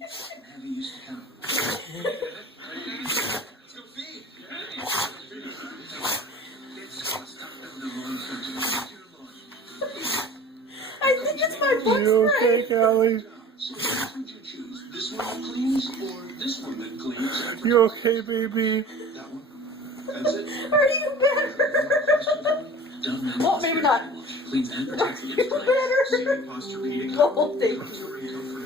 I think it's my book You okay, spray. Callie? This one that cleans or this one that cleans? You okay, baby? That one. That's it. Are you better? Well, maybe not. Cleans and protects the Better. Posturepedic. Oh, thank you.